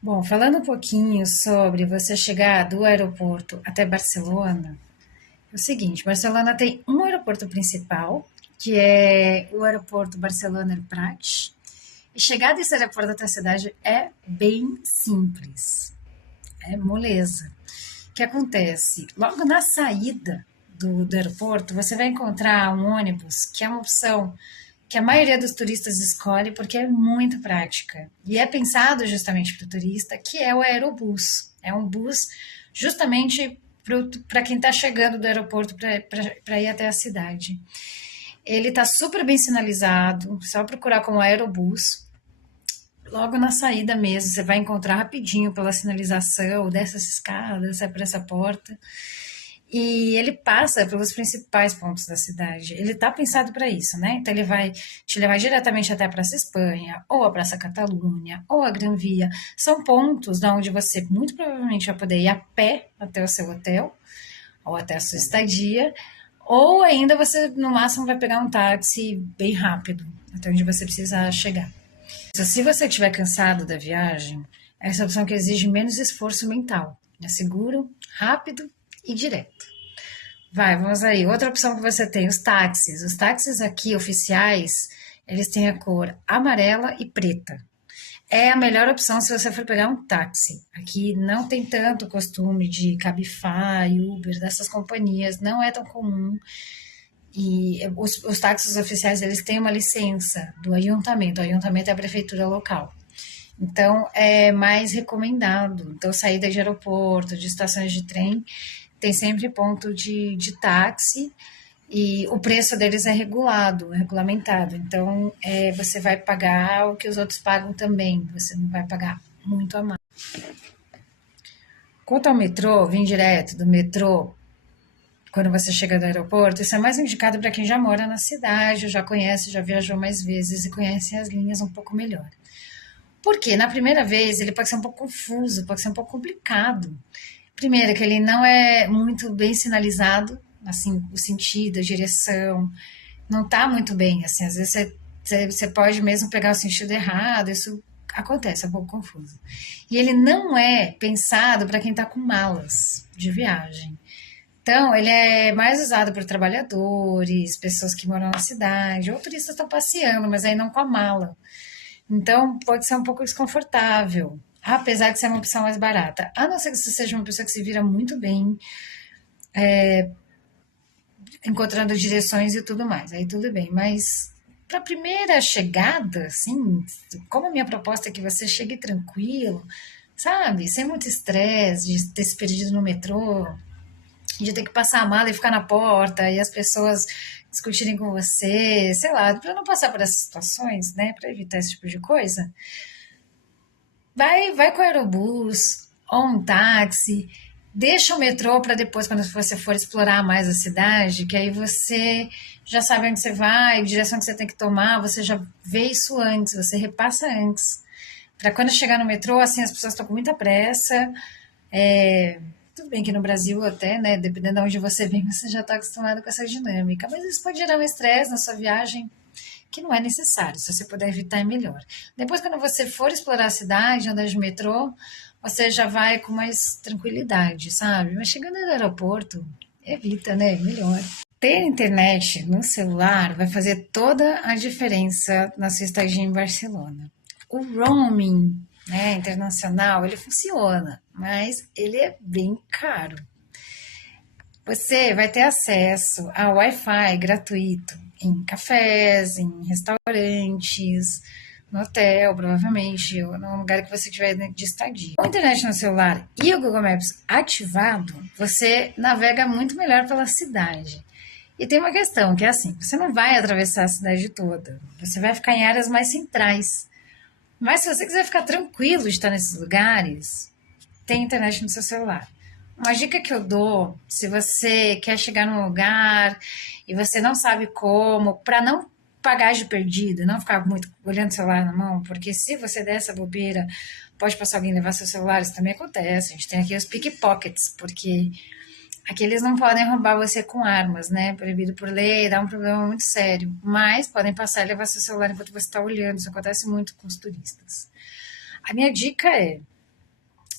Bom, falando um pouquinho sobre você chegar do aeroporto até Barcelona, é o seguinte, Barcelona tem um aeroporto principal, que é o aeroporto Barcelona Prat, e chegar desse aeroporto até a cidade é bem simples, é moleza. O que acontece? Logo na saída do aeroporto, você vai encontrar um ônibus, que é uma opção que a maioria dos turistas escolhe porque é muito prática. E é pensado justamente para o turista, que é o aerobus. É um bus justamente para quem está chegando do aeroporto para ir até a cidade. Ele está super bem sinalizado, só procurar como aerobus. Logo na saída mesmo, você vai encontrar rapidinho pela sinalização dessas escadas, sai por essa porta. E ele passa pelos principais pontos da cidade. Ele está pensado para isso, né? Então ele vai te levar diretamente até a Praça Espanha, ou a Praça Catalunha, ou a Gran Via. São pontos da onde você muito provavelmente vai poder ir a pé até o seu hotel, ou até a sua estadia, ou ainda você no máximo vai pegar um táxi bem rápido até onde você precisa chegar. Se você estiver cansado da viagem, essa é a opção que exige menos esforço mental. É seguro, rápido e direto. Vai, vamos aí. Outra opção que você tem, os táxis. Os táxis aqui oficiais, eles têm a cor amarela e preta. É a melhor opção se você for pegar um táxi. Aqui não tem tanto costume de Cabify, Uber, dessas companhias, não é tão comum. E os táxis oficiais, eles têm uma licença do ayuntamento. O ayuntamento é a prefeitura local. Então, é mais recomendado. Então, saída de aeroporto, de estações de trem, tem sempre ponto de táxi e o preço deles é regulado, é regulamentado. Então, você vai pagar o que os outros pagam também. Você não vai pagar muito a mais. Quanto ao metrô, vim direto do metrô, quando você chega do aeroporto, isso é mais indicado para quem já mora na cidade, já conhece, já viajou mais vezes e conhece as linhas um pouco melhor. Porque na primeira vez ele pode ser um pouco confuso, pode ser um pouco complicado. Primeiro, que ele não é muito bem sinalizado, assim, o sentido, a direção, não está muito bem, assim, às vezes você pode mesmo pegar o sentido errado, isso acontece, é um pouco confuso. E ele não é pensado para quem está com malas de viagem. Então, ele é mais usado por trabalhadores, pessoas que moram na cidade, ou turistas estão passeando, mas aí não com a mala. Então, pode ser um pouco desconfortável, apesar de ser uma opção mais barata. A não ser que você seja uma pessoa que se vira muito bem, encontrando direções e tudo mais. Aí tudo bem. Mas para a primeira chegada, assim, como a minha proposta é que você chegue tranquilo, sabe? Sem muito estresse de ter se perdido no metrô, de ter que passar a mala e ficar na porta e as pessoas discutirem com você, sei lá, para não passar por essas situações, né? Para evitar esse tipo de coisa. Vai com o aerobus ou um táxi, deixa o metrô para depois, quando você for explorar mais a cidade, que aí você já sabe onde você vai, a direção que você tem que tomar, você já vê isso antes, você repassa antes. Para quando chegar no metrô, assim, as pessoas estão com muita pressa. Tudo bem que no Brasil até, né, dependendo de onde você vem, você já está acostumado com essa dinâmica, mas isso pode gerar um estresse na sua viagem que não é necessário. Se você puder evitar, é melhor. Depois, quando você for explorar a cidade, andar de metrô, você já vai com mais tranquilidade, sabe? Mas chegando no aeroporto, evita, né? Melhor. Ter internet no celular vai fazer toda a diferença na sua estadia em Barcelona. O roaming, né, internacional, ele funciona, mas ele é bem caro. Você vai ter acesso a Wi-Fi gratuito em cafés, em restaurantes, no hotel, provavelmente, ou no lugar que você tiver de estadia. Com a internet no celular e o Google Maps ativado, você navega muito melhor pela cidade. E tem uma questão que é assim, você não vai atravessar a cidade toda, você vai ficar em áreas mais centrais. Mas se você quiser ficar tranquilo de estar nesses lugares, tem internet no seu celular. Uma dica que eu dou, se você quer chegar num lugar e você não sabe como, para não pagar de perdido, não ficar muito olhando o celular na mão, porque se você der essa bobeira, pode passar alguém levar seu celular, isso também acontece. A gente tem aqui os pickpockets, porque aqui eles não podem roubar você com armas, né? Proibido por lei, dá um problema muito sério. Mas podem passar e levar seu celular enquanto você está olhando, isso acontece muito com os turistas. A minha dica é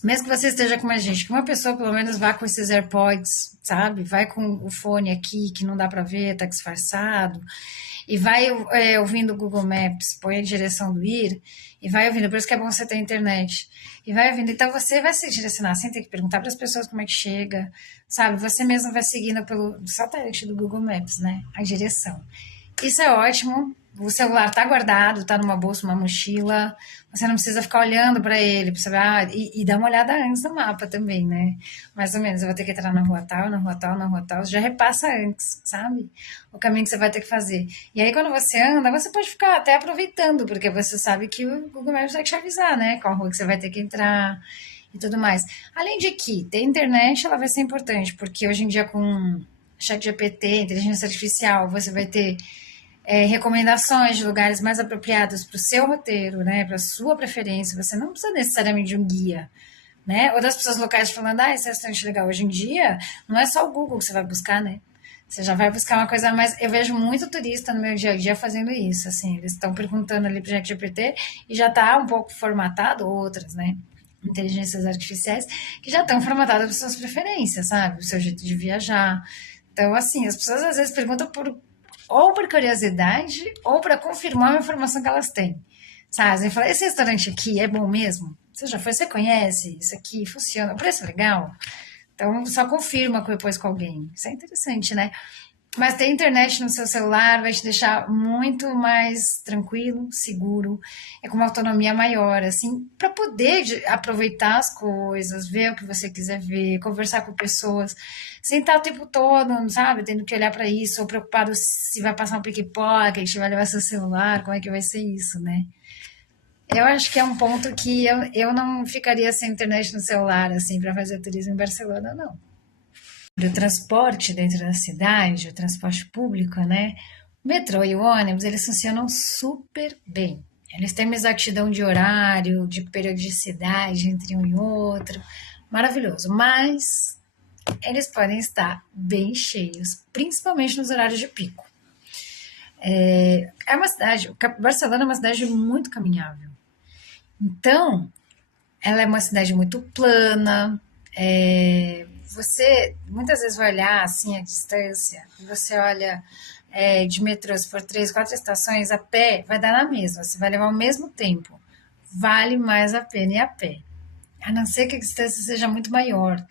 Mesmo que você esteja com mais gente, que uma pessoa pelo menos vá com esses AirPods, sabe? Vai com o fone aqui que não dá para ver, tá disfarçado, e vai ouvindo o Google Maps, põe a direção do ir e vai ouvindo. Por isso que é bom você ter internet. E vai ouvindo. Então você vai se direcionar sem ter que perguntar para as pessoas como é que chega, sabe? Você mesmo vai seguindo pelo satélite do Google Maps, né? A direção. Isso é ótimo. O celular tá guardado, tá numa bolsa, uma mochila. Você não precisa ficar olhando para ele, pra saber, e dar uma olhada antes no mapa também, né? Mais ou menos, eu vou ter que entrar na rua tal, na rua tal, na rua tal. Você já repassa antes, sabe? O caminho que você vai ter que fazer. E aí, quando você anda, você pode ficar até aproveitando, porque você sabe que o Google Maps vai te avisar, né? Qual rua que você vai ter que entrar e tudo mais. Além de que ter internet, ela vai ser importante, porque hoje em dia com chat GPT, inteligência artificial, você vai ter recomendações de lugares mais apropriados para o seu roteiro, né, para a sua preferência. Você não precisa necessariamente de um guia, né? Ou das pessoas locais falando, esse restaurante legal. Hoje em dia, não é só o Google que você vai buscar, né? Você já vai buscar uma coisa mais. Eu vejo muito turista no meu dia a dia fazendo isso, assim. Eles estão perguntando ali para o ChatGPT e já está um pouco formatado, outras, né? Inteligências artificiais, que já estão formatadas para suas preferências, sabe? O seu jeito de viajar. Então, assim, as pessoas às vezes perguntam ou por curiosidade ou para confirmar uma informação que elas têm. Sabe? Você fala, esse restaurante aqui é bom mesmo? Você já foi, você conhece? Isso aqui funciona? O preço é legal? Então, só confirma depois com alguém. Isso é interessante, né? Mas ter internet no seu celular vai te deixar muito mais tranquilo, seguro, com uma autonomia maior, assim, para poder aproveitar as coisas, ver o que você quiser ver, conversar com pessoas, sem estar o tempo todo, sabe, tendo que olhar para isso, ou preocupado se vai passar um pickpocket, vai levar seu celular, como é que vai ser isso, né? Eu acho que é um ponto que eu não ficaria sem internet no celular, assim, para fazer turismo em Barcelona, não. O transporte dentro da cidade, o transporte público, né? O metrô e o ônibus, eles funcionam super bem. Eles têm uma exatidão de horário, de periodicidade entre um e outro, maravilhoso. Mas eles podem estar bem cheios, principalmente nos horários de pico. É uma cidade, Barcelona é uma cidade muito caminhável. Então, ela é uma cidade muito plana. Você muitas vezes vai olhar assim a distância, você olha de metrô, se for 3, 4 estações, a pé vai dar na mesma, você vai levar o mesmo tempo. Vale mais a pena ir a pé. A não ser que a distância seja muito maior.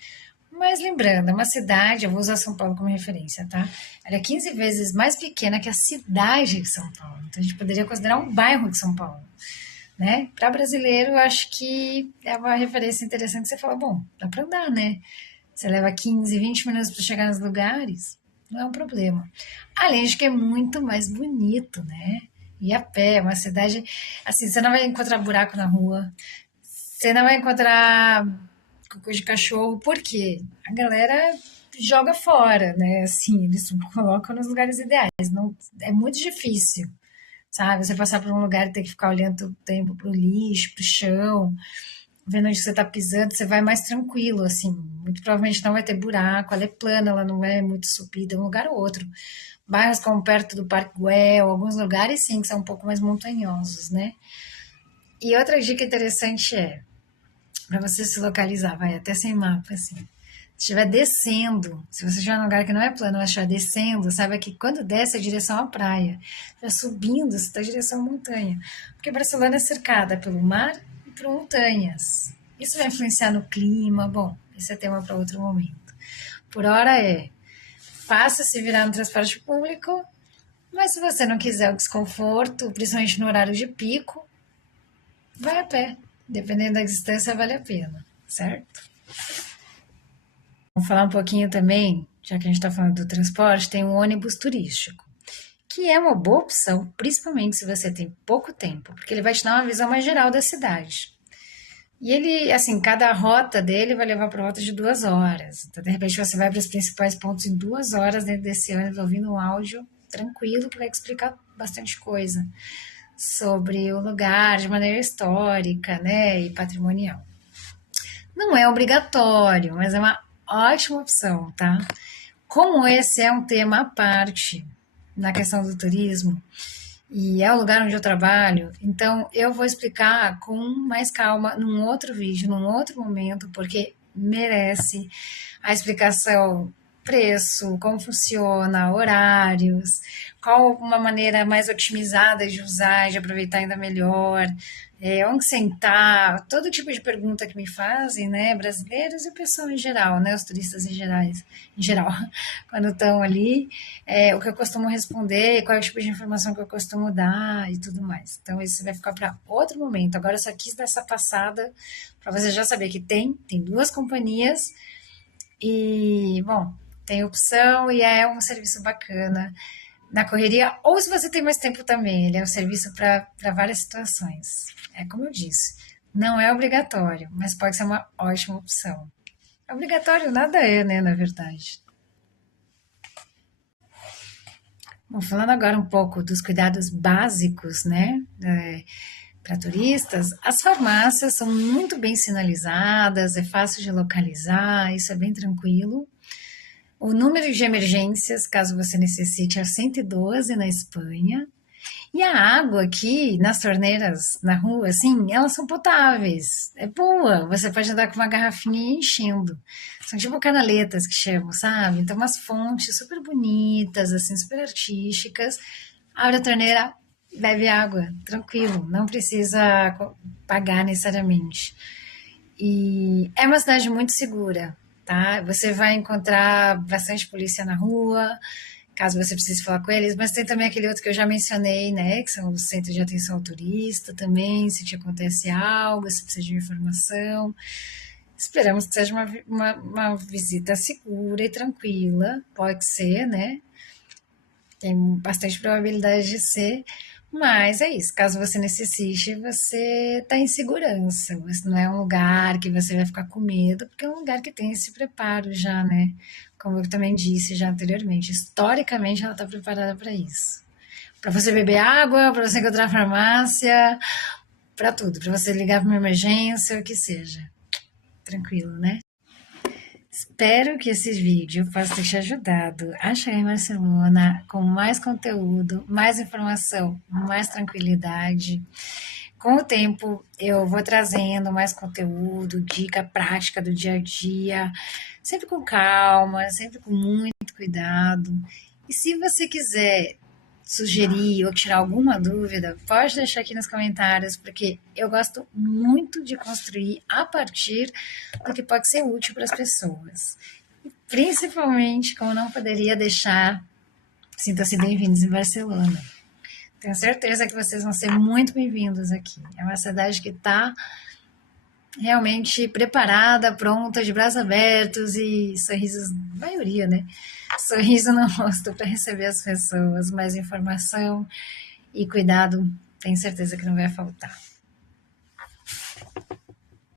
Mas lembrando, é uma cidade, eu vou usar São Paulo como referência, tá? Ela é 15 vezes mais pequena que a cidade de São Paulo. Então a gente poderia considerar um bairro de São Paulo, né? Para brasileiro, eu acho que é uma referência interessante. Você fala, bom, dá para andar, né? Você leva 15, 20 minutos para chegar nos lugares, não é um problema. Além de que é muito mais bonito, né? E a pé, é uma cidade. Assim, você não vai encontrar buraco na rua, você não vai encontrar cocô de cachorro, por quê? A galera joga fora, né? Assim, eles colocam nos lugares ideais. Não, é muito difícil, sabe? Você passar por um lugar e ter que ficar olhando todo o tempo pro lixo, pro chão, vendo onde você está pisando, você vai mais tranquilo, assim. Muito provavelmente não vai ter buraco, ela é plana, ela não é muito subida, um lugar ou outro. Bairros como perto do Parque Güell, alguns lugares sim, que são um pouco mais montanhosos, né? E outra dica interessante para você se localizar, vai até sem mapa, assim. Se estiver descendo, se você estiver num lugar que não é plano, mas estiver descendo, saiba que quando desce é direção à praia. Já subindo, você está em direção à montanha. Porque Barcelona é cercada pelo mar e por montanhas. Isso vai influenciar no clima. Bom, esse é tema para outro momento. Por hora fácil se virar no transporte público, mas se você não quiser o desconforto, principalmente no horário de pico, vai a pé. Dependendo da distância, vale a pena, certo? Vamos falar um pouquinho também, já que a gente está falando do transporte, tem um ônibus turístico, que é uma boa opção, principalmente se você tem pouco tempo, porque ele vai te dar uma visão mais geral da cidade. E ele, assim, cada rota dele vai levar por volta de 2 horas. Então, de repente, você vai para os principais pontos em 2 horas dentro desse ônibus, ouvindo um áudio tranquilo que vai te explicar bastante coisa sobre o lugar de maneira histórica, né, e patrimonial. Não é obrigatório, mas é uma ótima opção, tá? Como esse é um tema à parte na questão do turismo, e é o lugar onde eu trabalho, então eu vou explicar com mais calma num outro vídeo, num outro momento, porque merece a explicação, preço, como funciona, horários, qual uma maneira mais otimizada de usar, de aproveitar ainda melhor, onde sentar, todo tipo de pergunta que me fazem, né, brasileiros e o pessoal em geral, né, os turistas em geral, quando estão ali, o que eu costumo responder, qual é o tipo de informação que eu costumo dar e tudo mais. Então, isso vai ficar para outro momento. Agora, eu só quis dar essa passada para você já saber que tem duas companhias e, bom, tem opção e é um serviço bacana na correria, ou se você tem mais tempo também, ele é um serviço para várias situações. É como eu disse, não é obrigatório, mas pode ser uma ótima opção. Obrigatório nada é, né, na verdade. Bom, falando agora um pouco dos cuidados básicos, né, para turistas, as farmácias são muito bem sinalizadas, é fácil de localizar, isso é bem tranquilo. O número de emergências, caso você necessite, é 112 na Espanha. E a água aqui nas torneiras, na rua, assim, elas são potáveis. É boa. Você pode andar com uma garrafinha e ir enchendo. São tipo canaletas que chamam, sabe? Então, umas fontes super bonitas, assim, super artísticas. Abre a torneira, bebe água, tranquilo. Não precisa pagar necessariamente. E é uma cidade muito segura, tá? Você vai encontrar bastante polícia na rua, caso você precise falar com eles, mas tem também aquele outro que eu já mencionei, né? Que são os centros de atenção ao turista também, se te acontece algo, se precisa de informação. Esperamos que seja uma visita segura e tranquila, pode ser, né? Tem bastante probabilidade de ser, mas é isso. Caso você necessite, você está em segurança. Você não é um lugar que você vai ficar com medo, porque é um lugar que tem esse preparo já, né? Como eu também disse já anteriormente, historicamente ela está preparada para isso. Para você beber água, para você encontrar farmácia, para tudo, para você ligar para uma emergência, o que seja. Tranquilo, né? Espero que esse vídeo possa ter te ajudado a chegar em Barcelona com mais conteúdo, mais informação, mais tranquilidade. Com o tempo, eu vou trazendo mais conteúdo, dica prática do dia a dia, sempre com calma, sempre com muito cuidado. E se você quiser sugerir ou tirar alguma dúvida, pode deixar aqui nos comentários, porque eu gosto muito de construir a partir do que pode ser útil para as pessoas. E principalmente, como não poderia deixar, sinta-se bem-vindos em Barcelona. Tenho certeza que vocês vão ser muito bem-vindos aqui. É uma cidade que está realmente preparada, pronta, de braços abertos e sorrisos, maioria, né? Sorriso no rosto para receber as pessoas, mais informação e cuidado, tenho certeza que não vai faltar.